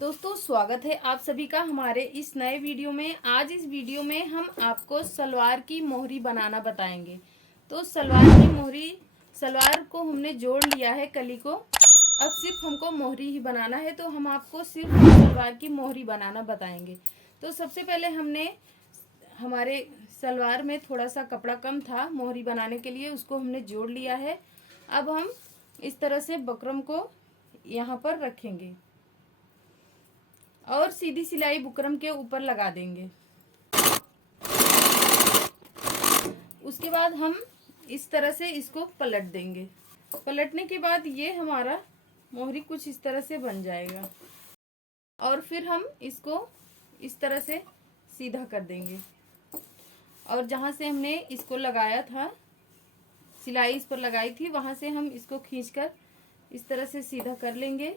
दोस्तों स्वागत है आप सभी का हमारे इस नए वीडियो में। आज इस वीडियो में हम आपको सलवार की मोहरी बनाना बताएंगे। तो सलवार को हमने जोड़ लिया है कली को। अब सिर्फ हमको मोहरी ही बनाना है, तो हम आपको सिर्फ सलवार की मोहरी बनाना बताएंगे। तो सबसे पहले हमने हमारे सलवार में थोड़ा सा कपड़ा कम था मोहरी बनाने के लिए, उसको हमने जोड़ लिया है। अब हम इस तरह से बुकरम को यहाँ पर रखेंगे और सीधी सिलाई बुकरम के ऊपर लगा देंगे। उसके बाद हम इस तरह से इसको पलट देंगे। पलटने के बाद ये हमारा मोहरी कुछ इस तरह से बन जाएगा और फिर हम इसको इस तरह से सीधा कर देंगे और जहाँ से हमने इसको लगाया था, सिलाई इस पर लगाई थी, वहाँ से हम इसको खींचकर इस तरह से सीधा कर लेंगे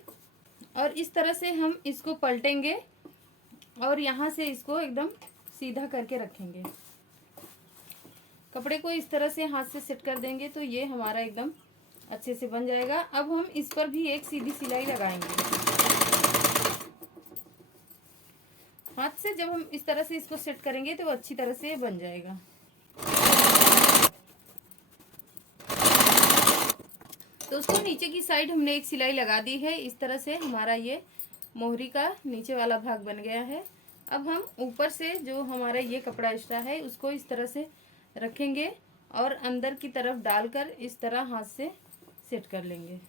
और इस तरह से हम इसको पलटेंगे और यहाँ से इसको एकदम सीधा करके रखेंगे। कपड़े को इस तरह से हाथ से सेट कर देंगे तो ये हमारा एकदम अच्छे से बन जाएगा। अब हम इस पर भी एक सीधी सिलाई लगाएंगे। हाथ से जब हम इस तरह से इसको सेट करेंगे तो अच्छी तरह से बन जाएगा। दोस्तों नीचे की साइड हमने एक सिलाई लगा दी है। इस तरह से हमारा ये मोहरी का नीचे वाला भाग बन गया है। अब हम ऊपर से जो हमारा ये कपड़ा एक्स्ट्रा है उसको इस तरह से रखेंगे और अंदर की तरफ डालकर इस तरह हाथ से सेट कर लेंगे।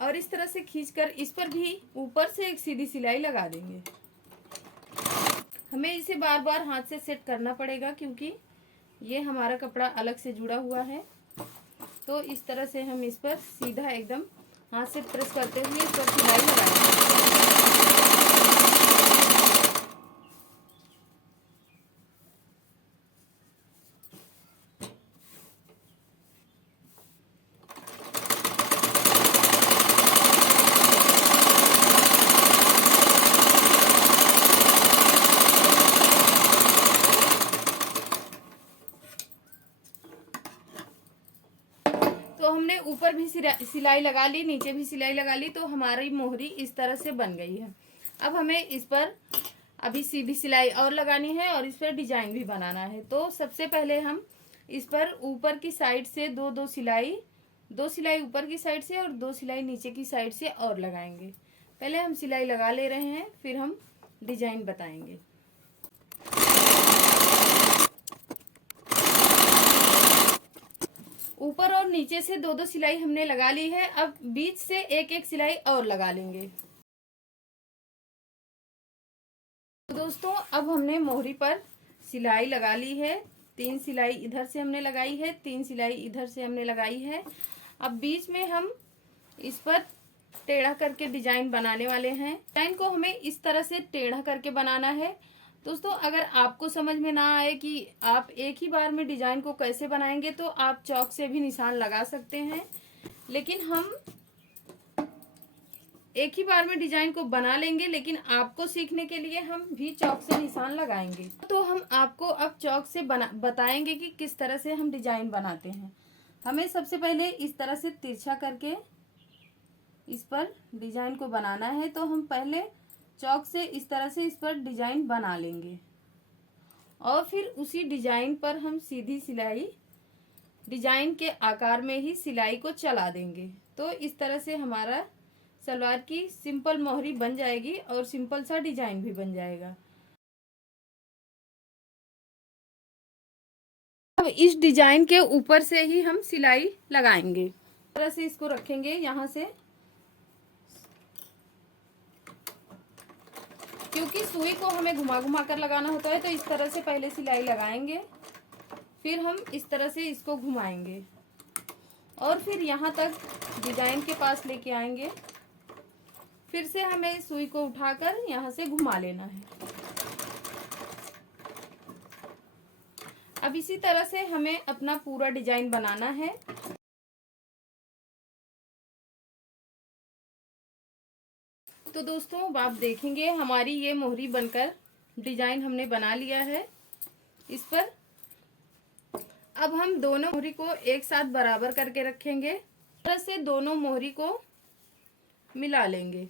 और इस तरह से खींचकर इस पर भी ऊपर से एक सीधी सिलाई लगा देंगे। हमें इसे बार बार हाथ से सेट करना पड़ेगा क्योंकि ये हमारा कपड़ा अलग से जुड़ा हुआ है। तो इस तरह से हम इस पर सीधा एकदम हाथ से प्रेस करते हुए इस पर सिलाई लगाएंगे। तो हमने ऊपर भी सिलाई लगा ली, नीचे भी सिलाई लगा ली, तो हमारी मोहरी इस तरह से बन गई है। अब हमें इस पर अभी सीधी सिलाई और लगानी है और इस पर डिजाइन भी बनाना है। तो सबसे पहले हम इस पर ऊपर की साइड से दो सिलाई ऊपर की साइड से और 2 सिलाई नीचे की साइड से और लगाएंगे। पहले हम सिलाई लगा ले रहे हैं, फिर हम डिजाइन बताएंगे। ऊपर और नीचे से 2 सिलाई हमने लगा ली है। अब बीच से एक सिलाई और लगा लेंगे। तो दोस्तों अब हमने मोहरी पर सिलाई लगा ली है। 3 सिलाई इधर से हमने लगाई है, 3 सिलाई इधर से हमने लगाई है। अब बीच में हम इस पर टेढ़ा करके डिजाइन बनाने वाले हैं। डिजाइन को हमें इस तरह से टेढ़ा करके बनाना है। दोस्तों अगर आपको समझ में ना आए कि आप एक ही बार में डिजाइन को कैसे बनाएंगे तो आप चौक से भी निशान लगा सकते हैं, लेकिन हम एक ही बार में डिजाइन को बना लेंगे, लेकिन आपको सीखने के लिए हम भी चौक से निशान लगाएंगे। तो हम आपको अब चौक से बताएंगे कि किस तरह से हम डिजाइन बनाते हैं। हमें सबसे पहले इस तरह से तिरछा करके इस पर डिजाइन को बनाना है। तो हम पहले चौक से इस तरह से इस पर डिजाइन बना लेंगे और फिर उसी डिजाइन पर हम सीधी सिलाई डिजाइन के आकार में ही सिलाई को चला देंगे। तो इस तरह से हमारा सलवार की सिंपल मोहरी बन जाएगी और सिंपल सा डिजाइन भी बन जाएगा। अब इस डिजाइन के ऊपर से ही हम सिलाई लगाएंगे। इस तरह से इसको रखेंगे यहाँ से, क्योंकि सुई को हमें घुमा घुमा कर लगाना होता है। तो इस तरह से पहले सिलाई लगाएंगे, फिर हम इस तरह से इसको घुमाएंगे और फिर यहाँ तक डिजाइन के पास लेके आएंगे। फिर से हमें सुई को उठाकर यहाँ से घुमा लेना है। अब इसी तरह से हमें अपना पूरा डिजाइन बनाना है। तो दोस्तों आप देखेंगे हमारी ये मोहरी बनकर डिजाइन हमने बना लिया है इस पर। अब हम दोनों मोहरी को एक साथ बराबर करके रखेंगे तरह से दोनों मोहरी को मिला लेंगे।